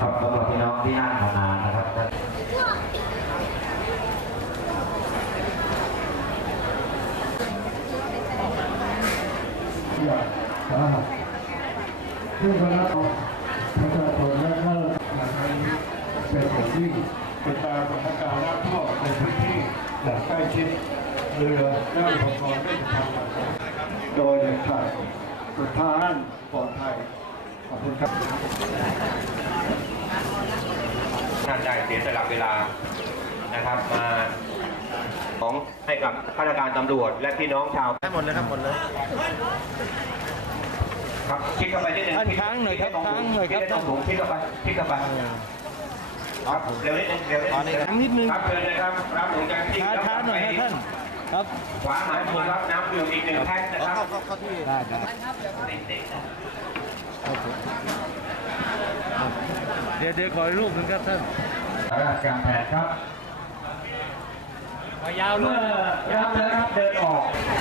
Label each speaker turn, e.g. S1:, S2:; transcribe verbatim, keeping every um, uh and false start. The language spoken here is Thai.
S1: ครับสำหรับพี่น้องที่นั่งนานๆนะครับ
S2: อยากซึ่งคณะของประชาชนและข้าราชการเป็นอย่างยิ่งเป็นตามสถานการณ์น้ำท่วมในพื้นที่อย่างใกล้ชิดเรือและอุปกรณ์ได้ทำต่างๆโดยเด็ดขาดสุดท้ายปลอดภัยขอบคุณครับ
S3: ท่านได้เสียสละเวลานะครับมาของให้กับข้าราชการตำรวจและพี่น้องชาวให้หมดเลยครับหมดเลยครับคิดเข้าไปนิดนึง
S4: ท่านค้างหน่อยครับค้างหน่อยครับ
S3: ท่านสูงคิดเข้าไปคิดเข้าไปครับเร็วนิดนึงเร็วนิดนึงครับเชิญเลยครับรับหนุนจากที่
S4: ช้าๆหน่อยนะท่านครับ
S3: ขวาหันมารับน้ำดื่มอีกหนึ่งแพ็คนะครับเข้าที่ได้
S4: เดี๋ยวเดี๋ยวขอรูปหนึ่งครับท่าน
S1: ราชการแพทย์ครับ
S4: ยาวเลย
S1: ยาวเลยครับเดินออก